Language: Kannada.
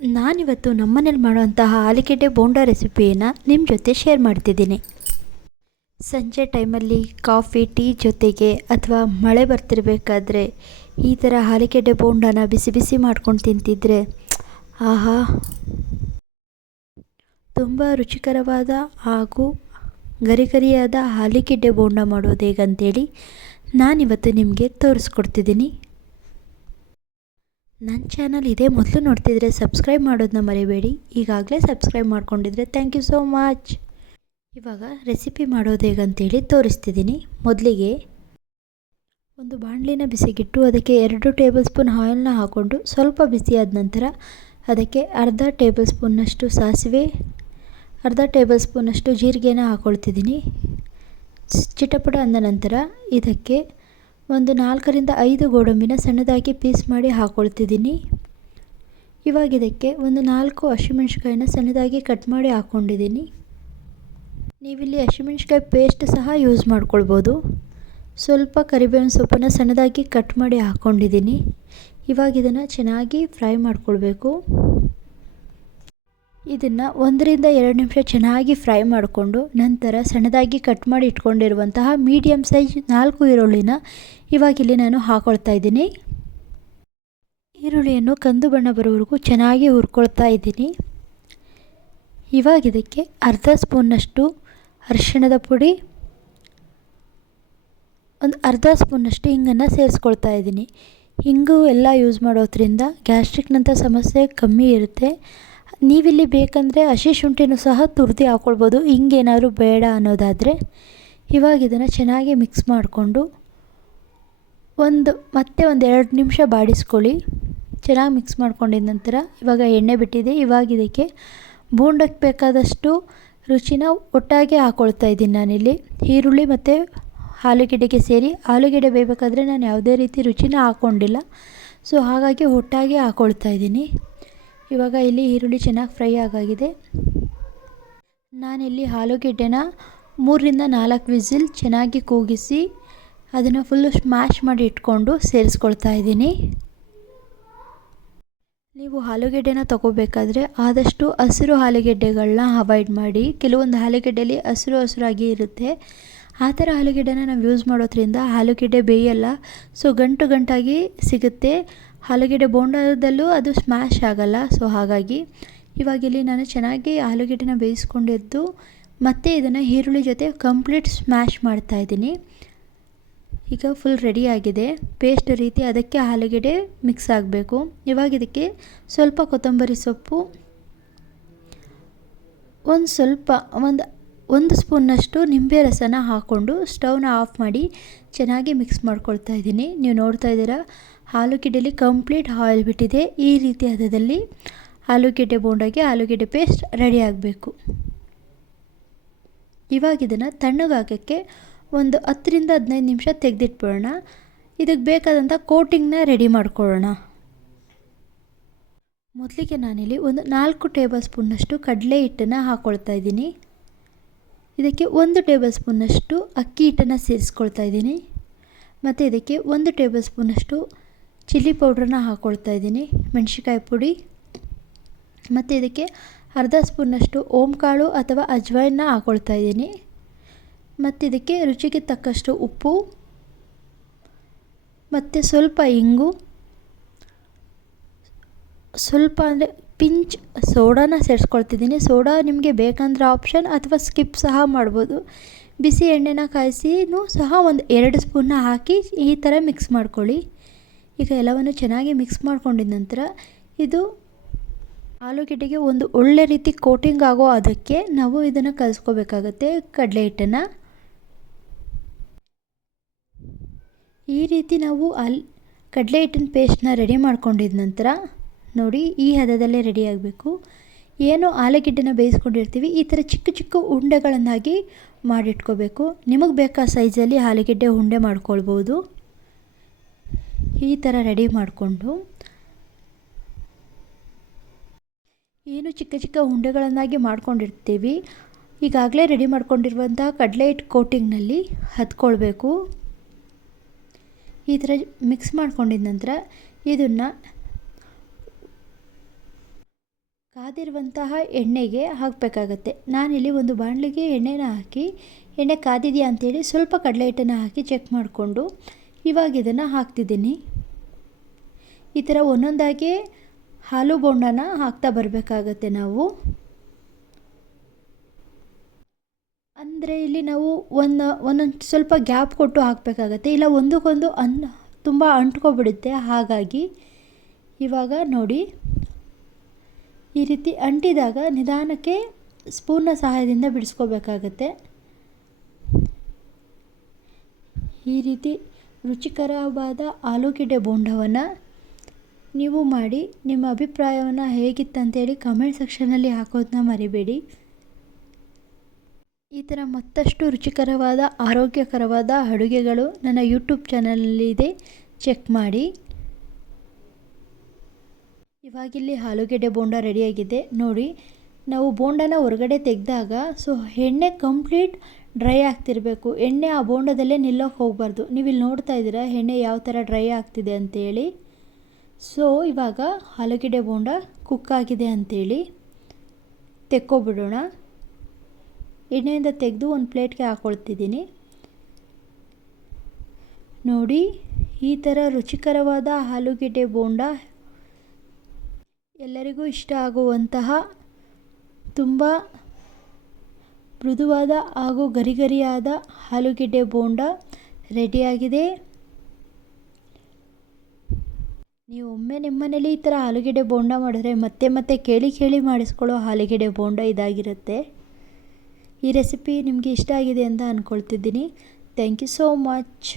ನಾನಿವತ್ತು ನಮ್ಮನೇಲಿ ಮಾಡುವಂತಹ ಆಲಿಗೆಡ್ಡೆ ಬೋಂಡ ರೆಸಿಪಿಯನ್ನು ನಿಮ್ಮ ಜೊತೆ ಶೇರ್ ಮಾಡ್ತಿದ್ದೀನಿ. ಸಂಜೆ ಟೈಮಲ್ಲಿ ಕಾಫಿ ಟೀ ಜೊತೆಗೆ ಅಥವಾ ಮಳೆ ಬರ್ತಿರಬೇಕಾದ್ರೆ ಈ ಥರ ಆಲಿಗೆಡ್ಡೆ ಬೋಂಡಾನ ಬಿಸಿ ಬಿಸಿ ಮಾಡ್ಕೊಂಡು ತಿಂತಿದ್ರೆ, ಆಹಾ! ತುಂಬ ರುಚಿಕರವಾದ ಹಾಗೂ ಗರಿಗರಿಯಾದ ಆಲಿಗೆಡ್ಡೆ ಬೋಂಡ ಮಾಡೋದು ಹೇಗಂತೇಳಿ ನಾನಿವತ್ತು ನಿಮಗೆ ತೋರಿಸ್ಕೊಡ್ತಿದ್ದೀನಿ. ನನ್ನ ಚಾನಲ್ ಇದೇ ಮೊದಲು ನೋಡ್ತಿದ್ರೆ ಸಬ್ಸ್ಕ್ರೈಬ್ ಮಾಡೋದನ್ನ ಮರಿಬೇಡಿ. ಈಗಾಗಲೇ ಸಬ್ಸ್ಕ್ರೈಬ್ ಮಾಡ್ಕೊಂಡಿದ್ರೆ ಥ್ಯಾಂಕ್ ಯು ಸೋ ಮಚ್ ಇವಾಗ ರೆಸಿಪಿ ಮಾಡೋದು ಹೇಗಂತೇಳಿ ತೋರಿಸ್ತಿದ್ದೀನಿ. ಮೊದಲಿಗೆ ಒಂದು ಬಾಣಲಿನ ಬಿಸಿಗಿಟ್ಟು, ಅದಕ್ಕೆ ಎರಡು ಟೇಬಲ್ ಸ್ಪೂನ್ ಆಯಿಲ್ನ ಹಾಕ್ಕೊಂಡು ಸ್ವಲ್ಪ ಬಿಸಿಯಾದ ನಂತರ ಅದಕ್ಕೆ ಅರ್ಧ ಟೇಬಲ್ ಸ್ಪೂನ್ನಷ್ಟು ಸಾಸಿವೆ, ಅರ್ಧ ಟೇಬಲ್ ಸ್ಪೂನಷ್ಟು ಜೀರಿಗೆನ ಹಾಕ್ಕೊಳ್ತಿದ್ದೀನಿ ಚಿಟಪಟ ಅಂದ ನಂತರ ಇದಕ್ಕೆ ಒಂದು ನಾಲ್ಕರಿಂದ ಐದು ಗೋಡಂಬಿನ ಸಣ್ಣದಾಗಿ ಪೀಸ್ ಮಾಡಿ ಹಾಕ್ಕೊಳ್ತಿದ್ದೀನಿ ಇವಾಗ ಇದಕ್ಕೆ ಒಂದು ನಾಲ್ಕು ಹಸಿಮೆಣ್ಸಿಕಾಯಿನ ಸಣ್ಣದಾಗಿ ಕಟ್ ಮಾಡಿ ಹಾಕ್ಕೊಂಡಿದ್ದೀನಿ ನೀವಿಲ್ಲಿ ಹಸಿಮೆಣ್ಸಿಕಾಯಿ ಪೇಸ್ಟ್ ಸಹ ಯೂಸ್ ಮಾಡ್ಕೊಳ್ಬೋದು. ಸ್ವಲ್ಪ ಕರಿಬೇವಿನ ಸೊಪ್ಪನ್ನು ಸಣ್ಣದಾಗಿ ಕಟ್ ಮಾಡಿ ಹಾಕ್ಕೊಂಡಿದ್ದೀನಿ ಇವಾಗ ಇದನ್ನು ಚೆನ್ನಾಗಿ ಫ್ರೈ ಮಾಡ್ಕೊಳ್ಬೇಕು. ಇದನ್ನು ಒಂದರಿಂದ ಎರಡು ನಿಮಿಷ ಚೆನ್ನಾಗಿ ಫ್ರೈ ಮಾಡಿಕೊಂಡು ನಂತರ ಸಣ್ಣದಾಗಿ ಕಟ್ ಮಾಡಿ ಇಟ್ಕೊಂಡಿರುವಂತಹ ಮೀಡಿಯಮ್ ಸೈಜ್ ನಾಲ್ಕು ಈರುಳ್ಳಿನ ಇವಾಗಿಲ್ಲಿ ನಾನು ಹಾಕೊಳ್ತಾ ಇದ್ದೀನಿ. ಈರುಳ್ಳಿಯನ್ನು ಕಂದು ಬಣ್ಣ ಬರೋವರೆಗೂ ಚೆನ್ನಾಗಿ ಹುರ್ಕೊಳ್ತಾ ಇದ್ದೀನಿ. ಇವಾಗ ಇದಕ್ಕೆ ಅರ್ಧ ಸ್ಪೂನ್ನಷ್ಟು ಅರಿಶಿಣದ ಪುಡಿ, ಒಂದು ಅರ್ಧ ಸ್ಪೂನಷ್ಟು ಹಿಂಗನ್ನು ಸೇರಿಸ್ಕೊಳ್ತಾ ಇದ್ದೀನಿ. ಹಿಂಗು ಎಲ್ಲ ಯೂಸ್ ಮಾಡೋದ್ರಿಂದ ಗ್ಯಾಸ್ಟ್ರಿಕ್ನಂಥ ಸಮಸ್ಯೆ ಕಮ್ಮಿ ಇರುತ್ತೆ. ನೀವಿಲ್ಲಿ ಬೇಕಂದರೆ ಹಸಿ ಶುಂಠಿನೂ ಸಹ ತುರಿದು ಹಾಕ್ಕೊಳ್ಬೋದು ಹಿಂಗೇನಾದ್ರು ಬೇಡ ಅನ್ನೋದಾದರೆ ಇವಾಗ ಇದನ್ನು ಚೆನ್ನಾಗಿ ಮಿಕ್ಸ್ ಮಾಡಿಕೊಂಡು ಒಂದು, ಮತ್ತೆ ಒಂದು ಎರಡು ನಿಮಿಷ ಬಾಡಿಸ್ಕೊಳ್ಳಿ. ಚೆನ್ನಾಗಿ ಮಿಕ್ಸ್ ಮಾಡ್ಕೊಂಡಿದ ನಂತರ ಇವಾಗ ಎಣ್ಣೆ ಬಿಟ್ಟಿದೆ. ಇವಾಗ ಇದಕ್ಕೆ ಬೋಂಡಕ್ಕೆ ಬೇಕಾದಷ್ಟು ರುಚಿನ ಒಟ್ಟಾಗಿ ಹಾಕ್ಕೊಳ್ತಾ ಇದ್ದೀನಿ ನಾನಿಲ್ಲಿ. ಈರುಳ್ಳಿ ಮತ್ತು ಆಲೂಗೆಡ್ಡೆಗೆ ಸೇರಿ, ಆಲೂಗೆಡ್ಡೆ ಬೇಯಬೇಕಾದ್ರೆ ನಾನು ಯಾವುದೇ ರೀತಿ ರುಚಿನ ಹಾಕ್ಕೊಂಡಿಲ್ಲ ಸೊ ಹಾಗಾಗಿ ಒಟ್ಟಾಗಿ ಹಾಕ್ಕೊಳ್ತಾ ಇದ್ದೀನಿ. ಇವಾಗ ಇಲ್ಲಿ ಈರುಳ್ಳಿ ಚೆನ್ನಾಗಿ ಫ್ರೈ ಆಗಾಗಿದೆ. ನಾನಿಲ್ಲಿ ಆಲೂಗೆಡ್ಡೆನ ಮೂರರಿಂದ ನಾಲ್ಕು ವಿಸಿಲ್ ಚೆನ್ನಾಗಿ ಕೂಗಿಸಿ ಅದನ್ನು ಫುಲ್ಲು ಸ್ಮ್ಯಾಶ್ ಮಾಡಿ ಇಟ್ಕೊಂಡು ಸೇರಿಸ್ಕೊಳ್ತಾ ಇದ್ದೀನಿ. ನೀವು ಆಲೂಗೆಡ್ಡೆನ ತೊಗೋಬೇಕಾದ್ರೆ ಆದಷ್ಟು ಹಸಿರು ಆಲೂಗೆಡ್ಡೆಗಳನ್ನ ಅವಾಯ್ಡ್ ಮಾಡಿ. ಕೆಲವೊಂದು ಆಲೂಗೆಡ್ಡೆಯಲ್ಲಿ ಹಸಿರು ಹಸಿರಾಗಿ ಇರುತ್ತೆ. ಆ ಥರ ಆಲೂಗೆಡ್ಡೆನ ನಾವು ಯೂಸ್ ಮಾಡೋದ್ರಿಂದ ಆಲೂಗೆಡ್ಡೆ ಬೇಯಲ್ಲ. ಸೊ ಗಂಟು ಗಂಟಾಗಿ ಸಿಗುತ್ತೆ. ಆಲೂಗೆಡ್ಡೆ ಬೋಂಡದಲ್ಲೂ ಅದು ಸ್ಮ್ಯಾಶ್ ಆಗಲ್ಲ. ಸೊ ಹಾಗಾಗಿ ಇವಾಗ ಇಲ್ಲಿ ನಾನು ಚೆನ್ನಾಗಿ ಆಲೂಗೆಡ್ಡೆನ ಬೇಯಿಸ್ಕೊಂಡಿದ್ದು, ಮತ್ತು ಇದನ್ನು ಈರುಳ್ಳಿ ಜೊತೆ ಕಂಪ್ಲೀಟ್ ಸ್ಮ್ಯಾಶ್ ಮಾಡ್ತಾಯಿದ್ದೀನಿ ಈಗ ಫುಲ್ ರೆಡಿ ಆಗಿದೆ. ಪೇಸ್ಟ್ ರೀತಿ ಅದಕ್ಕೆ ಆಲೂಗೆಡ್ಡೆ ಮಿಕ್ಸ್ ಆಗಬೇಕು. ಇವಾಗ ಇದಕ್ಕೆ ಸ್ವಲ್ಪ ಕೊತ್ತಂಬರಿ ಸೊಪ್ಪು, ಒಂದು ಸ್ವಲ್ಪ, ಒಂದು ಒಂದು ಸ್ಪೂನ್ನಷ್ಟು ನಿಂಬೆ ರಸನ ಹಾಕ್ಕೊಂಡು ಸ್ಟವ್ನ ಆಫ್ ಮಾಡಿ ಚೆನ್ನಾಗಿ ಮಿಕ್ಸ್ ಮಾಡ್ಕೊಳ್ತಾ ಇದ್ದೀನಿ. ನೀವು ನೋಡ್ತಾ ಇದ್ದೀರಾ ಆಲೂಗೆಡ್ಡೆಲಿ ಕಂಪ್ಲೀಟ್ ಆಯಿಲ್ ಬಿಟ್ಟಿದೆ. ಈ ರೀತಿ ಹದದಲ್ಲಿ ಆಲೂಗೆಡ್ಡೆ ಬೋಂಡಾಗೆ ಆಲೂಗೆಡ್ಡೆ ಪೇಸ್ಟ್ ರೆಡಿ ಆಗಬೇಕು. ಇವಾಗ ಇದನ್ನು ತಣ್ಣಗಾಗೋಕ್ಕೆ ಒಂದು ಹತ್ತರಿಂದ ಹದಿನೈದು ನಿಮಿಷ ತೆಗೆದಿಟ್ಬಿಡೋಣ. ಇದಕ್ಕೆ ಬೇಕಾದಂಥ ಕೋಟಿಂಗ್ನ ರೆಡಿ ಮಾಡ್ಕೊಳ್ಳೋಣ. ಮೊದಲಿಗೆ ನಾನಿಲ್ಲಿ ಒಂದು ನಾಲ್ಕು ಟೇಬಲ್ ಸ್ಪೂನ್ನಷ್ಟು ಕಡಲೆ ಹಿಟ್ಟನ್ನು ಹಾಕ್ಕೊಳ್ತಾ ಇದ್ದೀನಿ. ಇದಕ್ಕೆ ಒಂದು ಟೇಬಲ್ ಸ್ಪೂನಷ್ಟು ಅಕ್ಕಿ ಹಿಟ್ಟನ್ನು ಸೇರಿಸ್ಕೊಳ್ತಾ ಇದ್ದೀನಿ. ಮತ್ತು ಇದಕ್ಕೆ ಒಂದು ಟೇಬಲ್ ಸ್ಪೂನಷ್ಟು ಚಿಲ್ಲಿ ಪೌಡ್ರನ್ನ ಹಾಕ್ಕೊಳ್ತಾ ಇದ್ದೀನಿ ಮೆಣಸಿಕಾಯಿ ಪುಡಿ. ಮತ್ತು ಇದಕ್ಕೆ ಅರ್ಧ ಸ್ಪೂನ್ನಷ್ಟು ಓಂಕಾಳು ಅಥವಾ ಅಜ್ವಾಯನ್ನ ಹಾಕ್ಕೊಳ್ತಾ ಇದ್ದೀನಿ. ಮತ್ತು ಇದಕ್ಕೆ ರುಚಿಗೆ ತಕ್ಕಷ್ಟು ಉಪ್ಪು. ಮತ್ತು ಸ್ವಲ್ಪ ಇಂಗು. ಸ್ವಲ್ಪ ಅಂದರೆ ಪಿಂಚ್ ಸೋಡಾನ ಸೇರಿಸ್ಕೊಳ್ತಿದ್ದೀನಿ. ಸೋಡಾ ನಿಮಗೆ ಬೇಕಂದ್ರೆ ಆಪ್ಷನ್ ಅಥವಾ ಸ್ಕಿಪ್ ಸಹ ಮಾಡ್ಬೋದು. ಬಿಸಿ ಎಣ್ಣೆನ ಕಾಯಿಸಿನೂ ಸಹ ಒಂದು ಎರಡು ಸ್ಪೂನ್ನ ಹಾಕಿ ಈ ಥರ ಮಿಕ್ಸ್ ಮಾಡ್ಕೊಳ್ಳಿ. ಈಗ ಎಲ್ಲವನ್ನು ಚೆನ್ನಾಗಿ ಮಿಕ್ಸ್ ಮಾಡ್ಕೊಂಡಿದ ನಂತರ ಇದು ಆಲೂಗೆಡ್ಡೆಗೆ ಒಂದು ಒಳ್ಳೆ ರೀತಿ ಕೋಟಿಂಗ್ ಆಗೋ ಅದಕ್ಕೆ ನಾವು ಇದನ್ನು ಕಲಿಸ್ಕೋಬೇಕಾಗತ್ತೆ ಕಡಲೆ ಹಿಟ್ಟನ್ನು. ಈ ರೀತಿ ನಾವು ಅಲ್ಲಿ ಕಡಲೆ ಹಿಟ್ಟಿನ ಪೇಸ್ಟ್ನ ರೆಡಿ ಮಾಡ್ಕೊಂಡಿದ ನಂತರ ನೋಡಿ ಈ ಹದದಲ್ಲೇ ರೆಡಿ ಆಗಬೇಕು. ಏನು ಆಲೂಗೆಡ್ಡೆನ ಬೇಯಿಸ್ಕೊಂಡಿರ್ತೀವಿ, ಈ ಥರ ಚಿಕ್ಕ ಚಿಕ್ಕ ಉಂಡೆಗಳನ್ನಾಗಿ ಮಾಡಿಟ್ಕೋಬೇಕು. ನಿಮಗೆ ಬೇಕಾದ ಸೈಜಲ್ಲಿ ಆಲೂಗೆಡ್ಡೆ ಉಂಡೆ ಮಾಡ್ಕೊಳ್ಬೋದು. ಈ ಥರ ರೆಡಿ ಮಾಡಿಕೊಂಡು. ಏನು ಚಿಕ್ಕ ಚಿಕ್ಕ ಉಂಡೆಗಳನ್ನಾಗಿ ಮಾಡ್ಕೊಂಡಿರ್ತೀವಿ, ಈಗಾಗಲೇ ರೆಡಿ ಮಾಡ್ಕೊಂಡಿರುವಂಥ ಕಡಲೆ ಹಿಟ್ಟು ಕೋಟಿಂಗ್ನಲ್ಲಿ ಹತ್ಕೊಳ್ಬೇಕು. ಈ ಥರ ಮಿಕ್ಸ್ ಮಾಡ್ಕೊಂಡಿದ ನಂತರ ಇದನ್ನು ಕಾದಿರುವಂತಹ ಎಣ್ಣೆಗೆ ಹಾಕಬೇಕಾಗತ್ತೆ. ನಾನಿಲ್ಲಿ ಒಂದು ಬಾಣಲಿಗೆ ಎಣ್ಣೆನ ಹಾಕಿ, ಎಣ್ಣೆ ಕಾದಿದೆಯಾ ಅಂತೇಳಿ ಸ್ವಲ್ಪ ಕಡಲೆ ಹಿಟ್ಟನ್ನು ಹಾಕಿ ಚೆಕ್ ಮಾಡಿಕೊಂಡು ಇವಾಗ ಇದನ್ನು ಹಾಕ್ತಿದ್ದೀನಿ. ಈ ಥರ ಒಂದೊಂದಾಗಿ ಹಾಲು ಬೋಂಡನ ಹಾಕ್ತಾ ಬರಬೇಕಾಗತ್ತೆ ನಾವು. ಅಂದರೆ ಇಲ್ಲಿ ನಾವು ಒಂದು, ಒಂದೊಂದು ಸ್ವಲ್ಪ ಗ್ಯಾಪ್ ಕೊಟ್ಟು ಹಾಕಬೇಕಾಗತ್ತೆ. ಇಲ್ಲ ಒಂದಕ್ಕೊಂದು ಅನ್, ತುಂಬ ಅಂಟ್ಕೊಬಿಡುತ್ತೆ. ಹಾಗಾಗಿ ಇವಾಗ ನೋಡಿ. ಈ ರೀತಿ ಅಂಟಿದಾಗ ನಿಧಾನಕ್ಕೆ ಸ್ಪೂನ್ನ ಸಹಾಯದಿಂದ ಬಿಡಿಸ್ಕೋಬೇಕಾಗತ್ತೆ. ಈ ರೀತಿ ರುಚಿಕರವಾದ ಆಲೂಗೆಡ್ಡೆ ಬೋಂಡವನ್ನು ನೀವು ಮಾಡಿ ನಿಮ್ಮ ಅಭಿಪ್ರಾಯವನ್ನು ಹೇಗಿತ್ತಂತೇಳಿ ಕಮೆಂಟ್ ಸೆಕ್ಷನಲ್ಲಿ ಹಾಕೋದನ್ನ ಮರಿಬೇಡಿ. ಈ ಥರ ಮತ್ತಷ್ಟು ರುಚಿಕರವಾದ, ಆರೋಗ್ಯಕರವಾದ ಅಡುಗೆಗಳು ನನ್ನ ಯೂಟ್ಯೂಬ್ ಚಾನಲಲ್ಲಿದೆ ಚೆಕ್ ಮಾಡಿ. ಇವಾಗಿಲ್ಲಿ ಆಲೂಗೆಡ್ಡೆ ಬೋಂಡ ರೆಡಿಯಾಗಿದೆ ನೋಡಿ, ನಾವು ಬೋಂಡನ ಹೊರಗಡೆ ತೆಗೆದಾಗ ಸೊ ಎಣ್ಣೆ ಕಂಪ್ಲೀಟ್ ಡ್ರೈ ಆಗ್ತಿರಬೇಕು. ಎಣ್ಣೆ ಆ ಬೋಂಡದಲ್ಲೇ ನಿಲ್ಲೋಕೆ ಹೋಗಬಾರ್ದು. ನೀವು ಇಲ್ಲಿ ನೋಡ್ತಾ ಇದ್ದೀರಾ, ಎಣ್ಣೆ ಯಾವ ಥರ ಡ್ರೈ ಆಗ್ತಿದೆ ಅಂತೇಳಿ. ಸೊ ಇವಾಗ ಆಲೂಗೆಡ್ಡೆ ಬೋಂಡ ಕುಕ್ ಆಗಿದೆ ಅಂತೇಳಿ. ತೆಕ್ಕೊಬಿಡೋಣ. ಎಣ್ಣೆಯಿಂದ ತೆಗೆದು ಒಂದು ಪ್ಲೇಟ್ಗೆ ಹಾಕ್ಕೊಳ್ತಿದ್ದೀನಿ ನೋಡಿ, ಈ ಥರ ರುಚಿಕರವಾದ ಆಲೂಗೆಡ್ಡೆ ಬೋಂಡ ಎಲ್ಲರಿಗೂ ಇಷ್ಟ ಆಗುವಂತಹ ತುಂಬ ಮೃದುವಾದ ಹಾಗೂ ಗರಿಗರಿಯಾದ ಆಲೂಗೆಡ್ಡೆ ಬೋಂಡ ರೆಡಿಯಾಗಿದೆ. ನೀವು ಒಮ್ಮೆ ನಿಮ್ಮನೇಲಿ ಈ ಥರ ಆಲೂಗೆಡ್ಡೆ ಬೋಂಡ ಮಾಡಿದ್ರೆ ಮತ್ತೆ ಮತ್ತೆ ಕೇಳಿ ಕೇಳಿ ಮಾಡಿಸ್ಕೊಳ್ಳೋ ಆಲೂಗೆಡ್ಡೆ ಬೋಂಡ ಇದಾಗಿರುತ್ತೆ. ಈ ರೆಸಿಪಿ ನಿಮಗೆ ಇಷ್ಟ ಆಗಿದೆ ಅಂತ ಅಂದ್ಕೊಳ್ತಿದ್ದೀನಿ ಥ್ಯಾಂಕ್ ಯು ಸೋ ಮಚ್.